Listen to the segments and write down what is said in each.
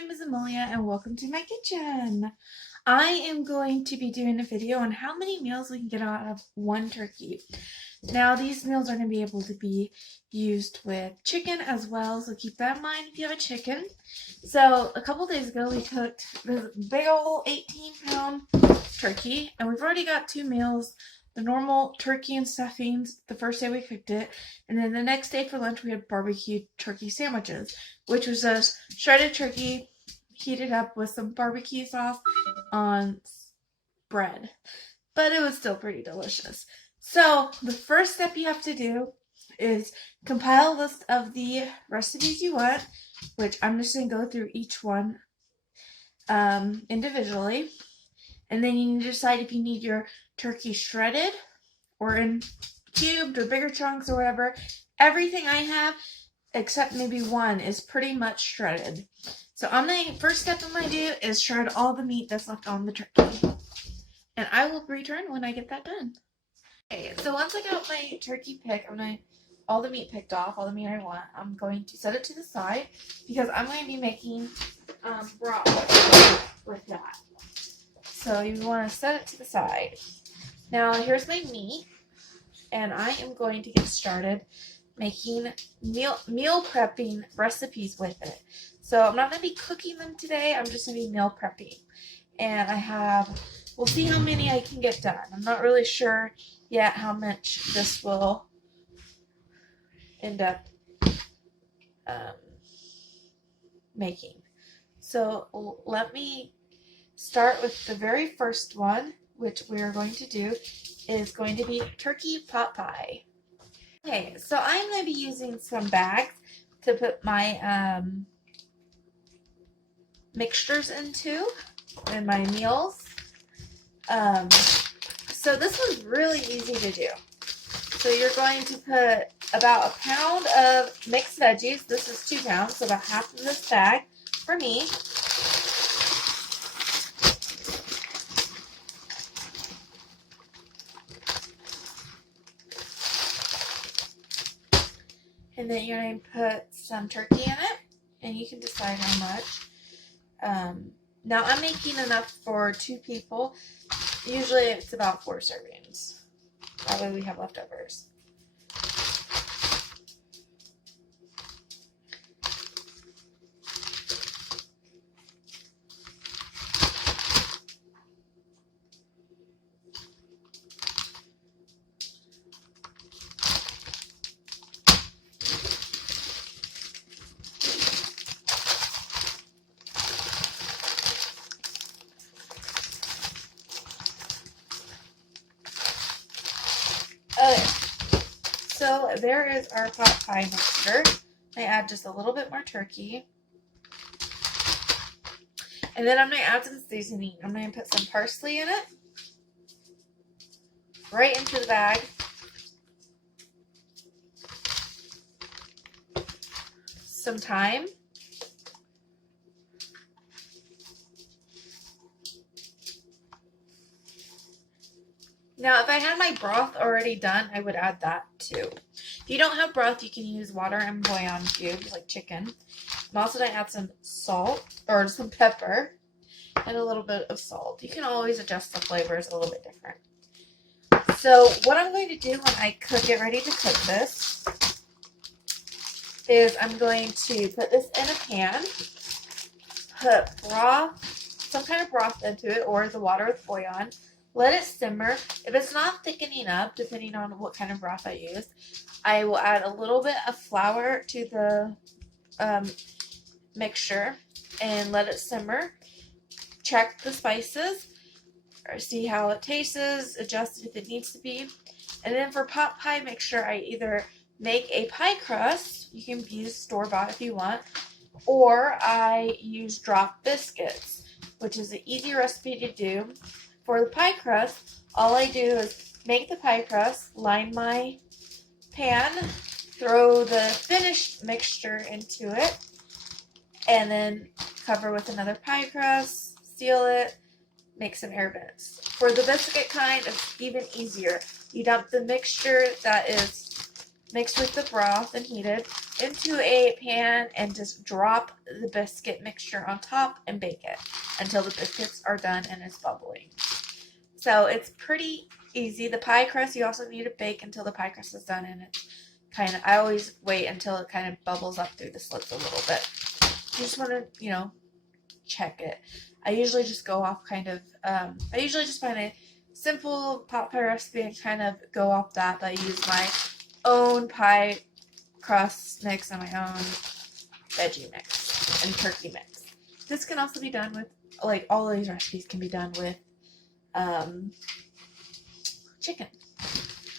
name is Amelia and welcome to my kitchen. I am going to be doing a video on how many meals we can get out of one turkey. Now these meals are going to be able to be used with chicken as well, so keep that in mind if you have a chicken. So a couple days ago we cooked this big old 18-pound turkey and we've already got two meals. The normal turkey and stuffings the first day we cooked it, and then the next day for lunch we had barbecued turkey sandwiches, which was just shredded turkey heated up with some barbecue sauce on bread. But it was still pretty delicious. So the first step you have to do is compile a list of the recipes you want, which I'm just going to go through each one individually. And then you need to decide if you need your turkey shredded or in cubed or bigger chunks or whatever. Everything I have, except maybe one, is pretty much shredded. So first step I'm going to do is shred all the meat that's left on the turkey. And I will return when I get that done. Okay, so once I got my turkey picked, all the meat picked off, all the meat I want, I'm going to set it to the side because I'm going to be making broth with that. So you want to set it to the side. Now here's my meat, and I am going to get started making meal prepping recipes with it. So I'm not going to be cooking them today, I'm just going to be meal prepping. And we'll see how many I can get done. I'm not really sure yet how much this will end up making. So let me start with the very first one, which we're going to do is going to be turkey pot pie. Okay, so I'm going to be using some bags to put my mixtures into and my meals. So this one's really easy to do. So you're going to put about a pound of mixed veggies. This is 2 pounds, so about half of this bag for me. And then you're going to put some turkey in it, and you can decide how much. Now I'm making enough for 2 people. Usually it's about 4 servings. That way we have leftovers. Okay, so there is our pot pie mixture. I add just a little bit more turkey. And then I'm going to add some seasoning. I'm going to put some parsley in it. Right into the bag. Some thyme. Now, if I had my broth already done, I would add that too. If you don't have broth, you can use water and bouillon cubes like chicken. I'm also going to add some salt or some pepper and a little bit of salt. You can always adjust the flavors a little bit different. So what I'm going to do when I get ready to cook this is I'm going to put this in a pan, put broth, some kind of broth into it, or the water with bouillon. Let it simmer. If it's not thickening up, depending on what kind of broth I use, I will add a little bit of flour to the mixture and let it simmer. Check the spices or see how it tastes, adjust it if it needs to be. And then for pot pie, make sure I either make a pie crust, you can use store-bought if you want, or I use drop biscuits, which is an easy recipe to do. For the pie crust, all I do is make the pie crust, line my pan, throw the finished mixture into it, and then cover with another pie crust, seal it, make some air vents. For the biscuit kind, it's even easier. You dump the mixture that is mixed with the broth and heated, into a pan and just drop the biscuit mixture on top and bake it until the biscuits are done and it's bubbling. So it's pretty easy. The pie crust, you also need to bake until the pie crust is done, and it's kind of, I always wait until it kind of bubbles up through the slits a little bit. You just want to, check it. I usually just go off I usually just find a simple pot pie recipe and kind of go off that, but I use my own pie crust mix and my own veggie mix and turkey mix. This can also be done with, like, all of these recipes can be done with chicken.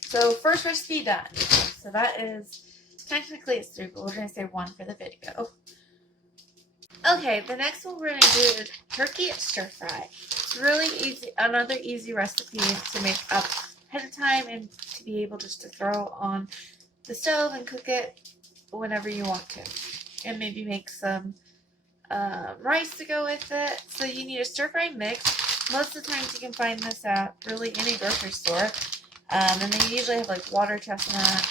So first recipe done. So that is, technically it's 3, but we're going to say 1 for the video. Okay, the next one we're going to do is turkey stir fry. It's really easy, another easy recipe to make up ahead of time and to be able just to throw on the stove and cook it whenever you want to. And maybe make some rice to go with it. So you need a stir fry mix. Most of the times you can find this at really any grocery store. And they usually have like water chestnut,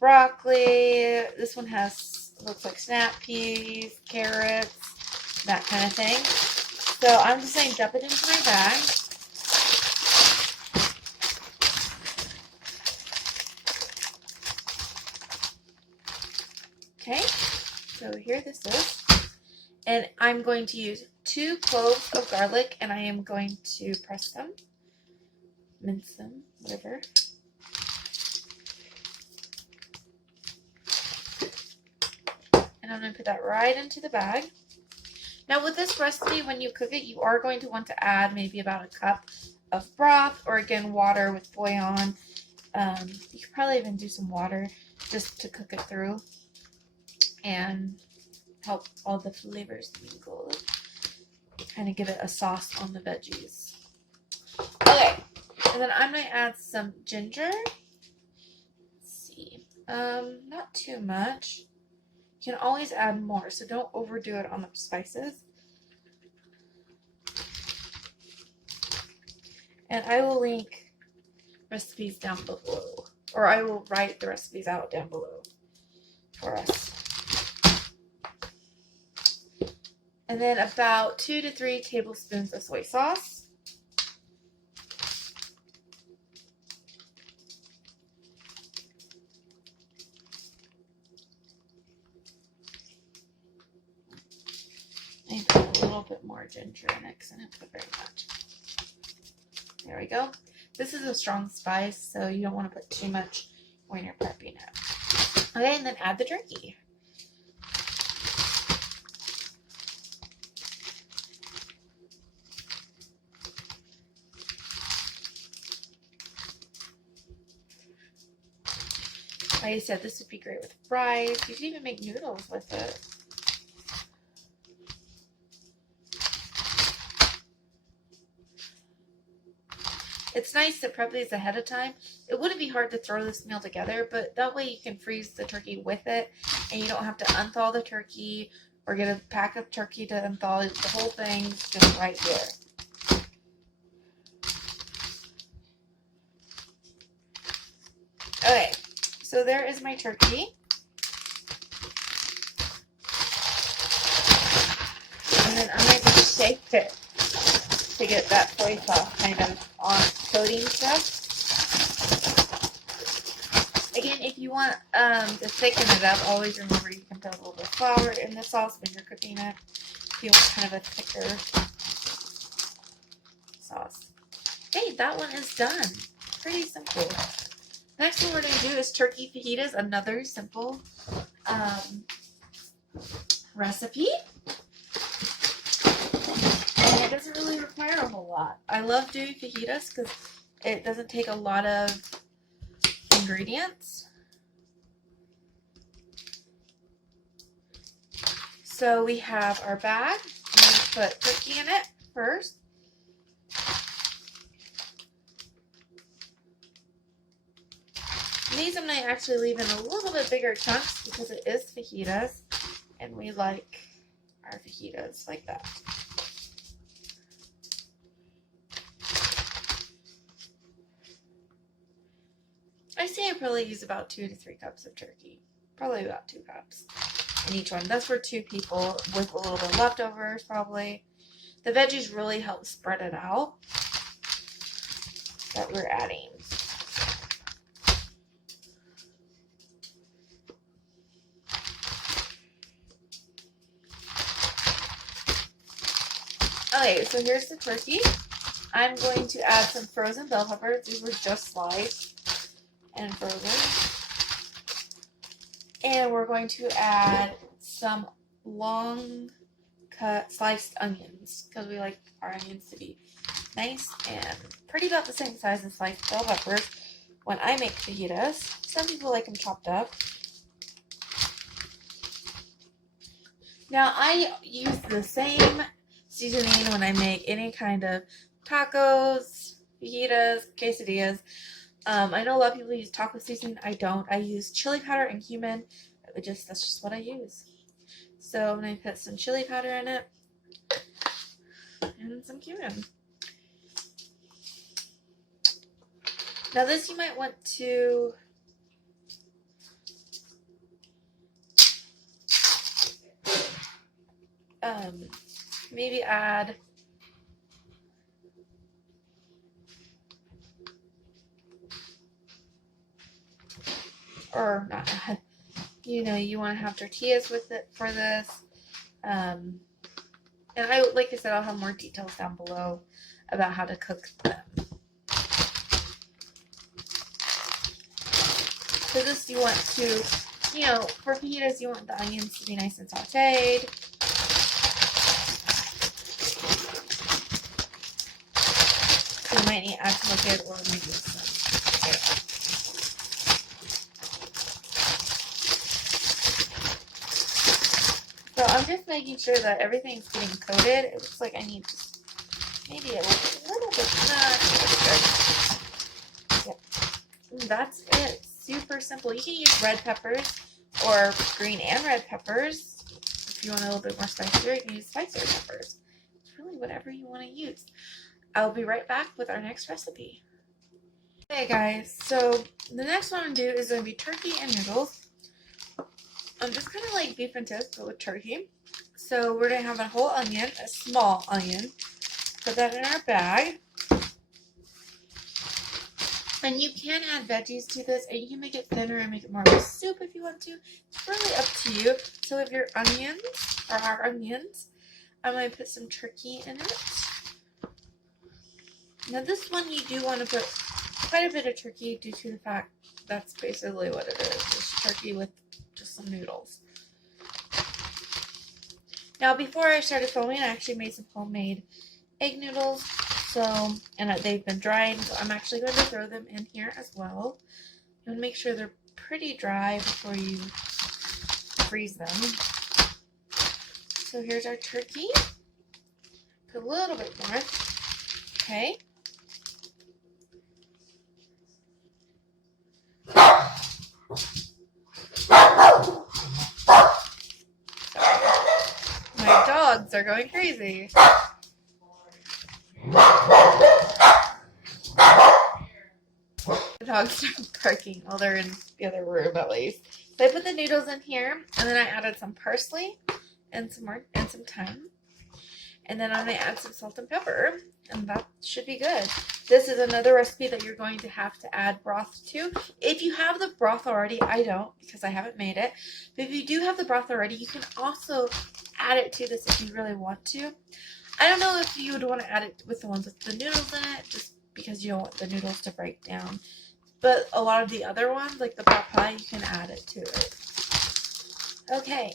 broccoli. This one looks like snap peas, carrots, that kind of thing. So I'm just going to dump it into my bag. Okay, so here this is. And I'm going to use 2 cloves of garlic, and I am going to press them, mince them, whatever. And I'm going to put that right into the bag. Now with this recipe, when you cook it, you are going to want to add maybe about a cup of broth, or again, water with bouillon. You could probably even do some water just to cook it through and help all the flavors mingle. Kind of give it a sauce on the veggies. Okay, and then I'm going to add some ginger. Let's see, not too much. You can always add more, so don't overdo it on the spices. And I will link recipes down below, or I will write the recipes out down below for us. And then about 2 to 3 tablespoons of soy sauce. I put a little bit more ginger in it because I didn't put very much. There we go. This is a strong spice, so you don't want to put too much when you're prepping it. Okay, and then add the turkey. Like I said, this would be great with fries. You could even make noodles with it. It's nice to prep these ahead of time. It wouldn't be hard to throw this meal together, but that way you can freeze the turkey with it, and you don't have to unthaw the turkey or get a pack of turkey to unthaw. The whole thing's just right here. Okay, so there is my turkey. And then I'm going to shake it to get that soy sauce kind of on coating stuff. Again, if you want to thicken it up, always remember you can put a little bit of flour in the sauce when you're cooking it. If you want kind of a thicker sauce. Okay, that one is done. Pretty simple. Next one we're going to do is turkey fajitas, another simple recipe. And it doesn't really require a whole lot. I love doing fajitas because it doesn't take a lot of ingredients. So we have our bag. I'm going to put turkey in it first. These I'm going to actually leave in a little bit bigger chunks because it is fajitas, and we like our fajitas like that. I say I probably use about 2 to 3 cups of turkey. Probably about 2 cups in each one. That's for 2 people with a little bit of leftovers probably. The veggies really help spread it out that we're adding. Okay, so here's the turkey. I'm going to add some frozen bell peppers. These were just sliced and frozen. And we're going to add some long cut sliced onions because we like our onions to be nice and pretty about the same size as sliced bell peppers when I make fajitas. Some people like them chopped up. Now I use the same seasoning when I make any kind of tacos, fajitas, quesadillas. I know a lot of people use taco seasoning. I don't. I use chili powder and cumin. That's just what I use. So I'm going to put some chili powder in it and some cumin. Now this you might want to maybe add or not add. You know, you want to have tortillas with it for this. And like I said, I'll have more details down below about how to cook them. So this you want to, you know, for fajitas, you want the onions to be nice and sauteed. So you might need to add some liquid or maybe some air. So I'm just making sure that everything's getting coated. It looks like I need just maybe a little bit. Yep. And that's it. Super simple. You can use red peppers or green and red peppers. If you want a little bit more spicier, you can use spicier peppers. It's really whatever you want to use. I'll be right back with our next recipe. Hey guys, so the next one I'm going to do is going to be turkey and noodles. I'm just kind of like beef and toast, but with turkey. So we're going to have a whole onion, a small onion. Put that in our bag. And you can add veggies to this, and you can make it thinner and make it more of a soup if you want to. It's really up to you. So if your onions are our onions, I'm going to put some turkey in it. Now this one you do want to put quite a bit of turkey due to the fact that's basically what it is. It's turkey with just some noodles. Now before I started filming, I actually made some homemade egg noodles. So, and they've been dried, so I'm actually going to throw them in here as well. You want to make sure they're pretty dry before you freeze them. So here's our turkey. Put a little bit more. Okay. My dogs are going crazy. The dogs start barking while they're in the other room at least. So I put the noodles in here, and then I added some parsley and some thyme. And then I'm going to add some salt and pepper, and that should be good. This is another recipe that you're going to have to add broth to. If you have the broth already, I don't because I haven't made it. But if you do have the broth already, you can also add it to this if you really want to. I don't know if you would want to add it with the ones with the noodles in it, just because you don't want the noodles to break down. But a lot of the other ones, like the pot pie, you can add it to it. Okay.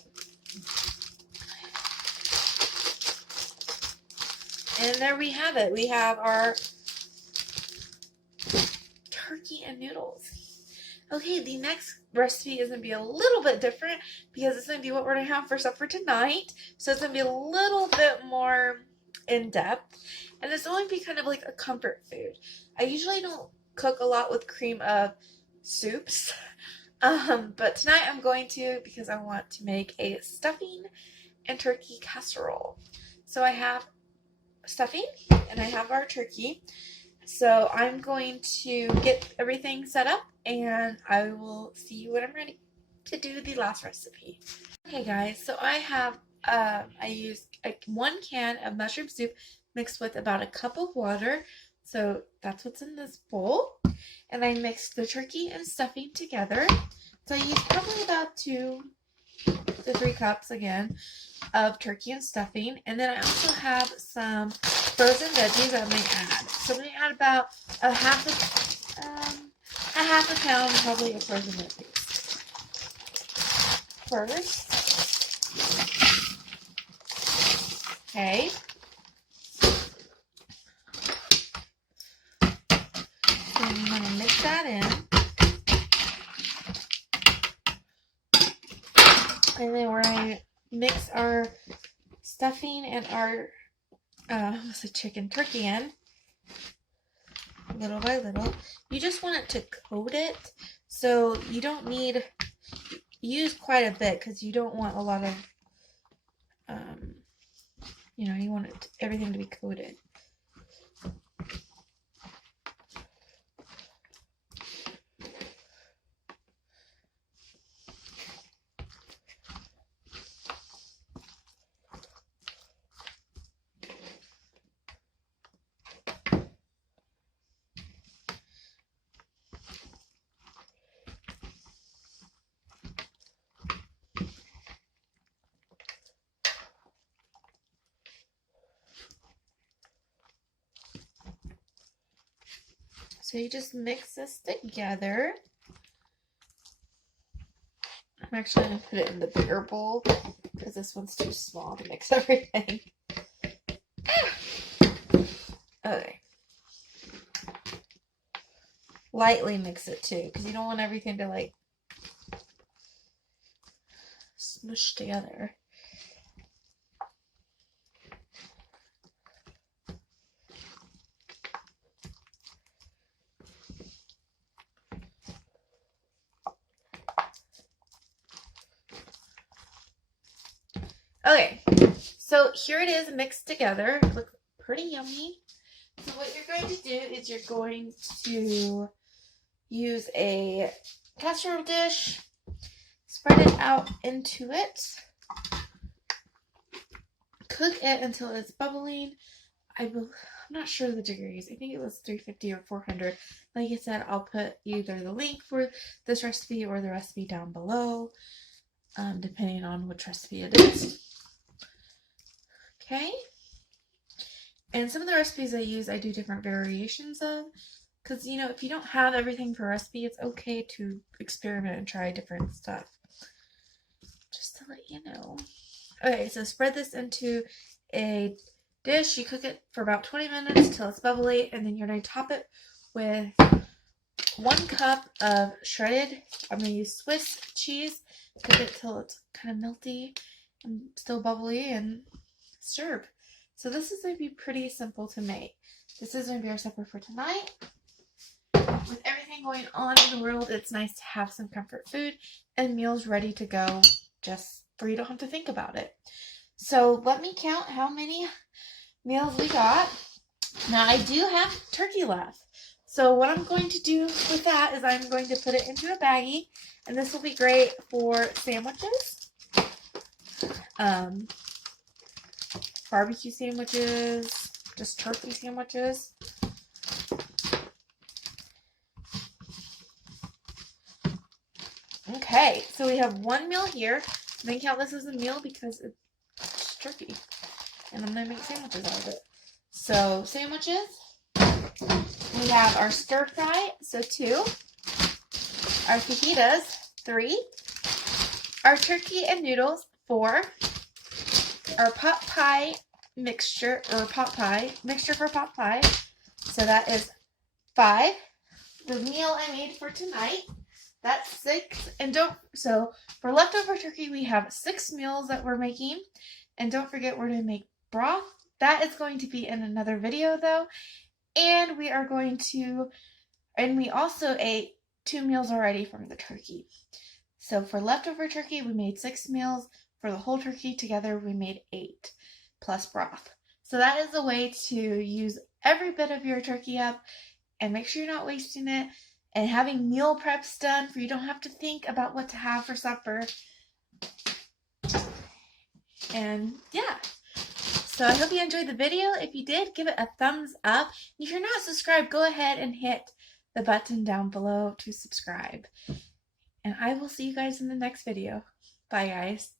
And there we have it. We have our turkey and noodles. Okay, the next recipe is going to be a little bit different because it's going to be what we're going to have for supper tonight. So it's going to be a little bit more in-depth. And it's going to be kind of like a comfort food. I usually don't cook a lot with cream of soups. But tonight I'm going to because I want to make a stuffing and turkey casserole. So I have stuffing and I have our turkey. So I'm going to get everything set up and I will see you when I'm ready to do the last recipe. Okay guys, so I have, I used 1 can of mushroom soup mixed with about a cup of water. So that's what's in this bowl. And I mixed the turkey and stuffing together. So I used probably about 2 to 3 cups again of turkey and stuffing. And then I also have some frozen veggies that I may add. So I'm going to add about a half a pound probably of frozen veggies. First, okay. So I'm going to mix that in. And then we're going to mix our stuffing and our turkey in little by little. You just want it to coat it, so you don't need, use quite a bit because you don't want a lot of, you want everything to be coated. So you just mix this together. I'm actually going to put it in the bigger bowl because this one's too small to mix everything. Okay. Lightly mix it too because you don't want everything to like smush together. Okay, so here it is mixed together. It looks pretty yummy. So what you're going to do is you're going to use a casserole dish, spread it out into it, cook it until it's bubbling. I'm not sure the degrees. I think it was 350 or 400. Like I said, I'll put either the link for this recipe or the recipe down below, depending on which recipe it is. Okay. And some of the recipes I use, I do different variations of. Because, if you don't have everything for a recipe, it's okay to experiment and try different stuff. Just to let you know. Okay, so spread this into a dish. You cook it for about 20 minutes till it's bubbly. And then you're going to top it with 1 cup of shredded, I'm going to use Swiss cheese. Cook it till it's kind of melty and still bubbly and serve. So this is going to be pretty simple to make. This is going to be our supper for tonight. With everything going on in the world, it's nice to have some comfort food and meals ready to go just for you don't have to think about it. So let me count how many meals we got. Now I do have turkey left. So what I'm going to do with that is I'm going to put it into a baggie, and this will be great for sandwiches, barbecue sandwiches, just turkey sandwiches. Okay, so we have 1 meal here. I'm going to count this as a meal because it's turkey, and I'm going to make sandwiches out of it. So sandwiches. We have our stir fry, so 2. Our fajitas, 3. Our turkey and noodles, 4. Our pot pie mixture, or mixture for pot pie, so that is 5. The meal I made for tonight, that's 6. And so for leftover turkey, we have 6 meals that we're making. And don't forget, we're going to make broth. That is going to be in another video though. And we also ate 2 meals already from the turkey. So for leftover turkey, we made 6 meals. For the whole turkey together, we made 8 plus broth. So that is the way to use every bit of your turkey up and make sure you're not wasting it, and having meal preps done for you don't have to think about what to have for supper. And yeah, so I hope you enjoyed the video. If you did, give it a thumbs up. If you're not subscribed, go ahead and hit the button down below to subscribe. And I will see you guys in the next video. Bye, guys.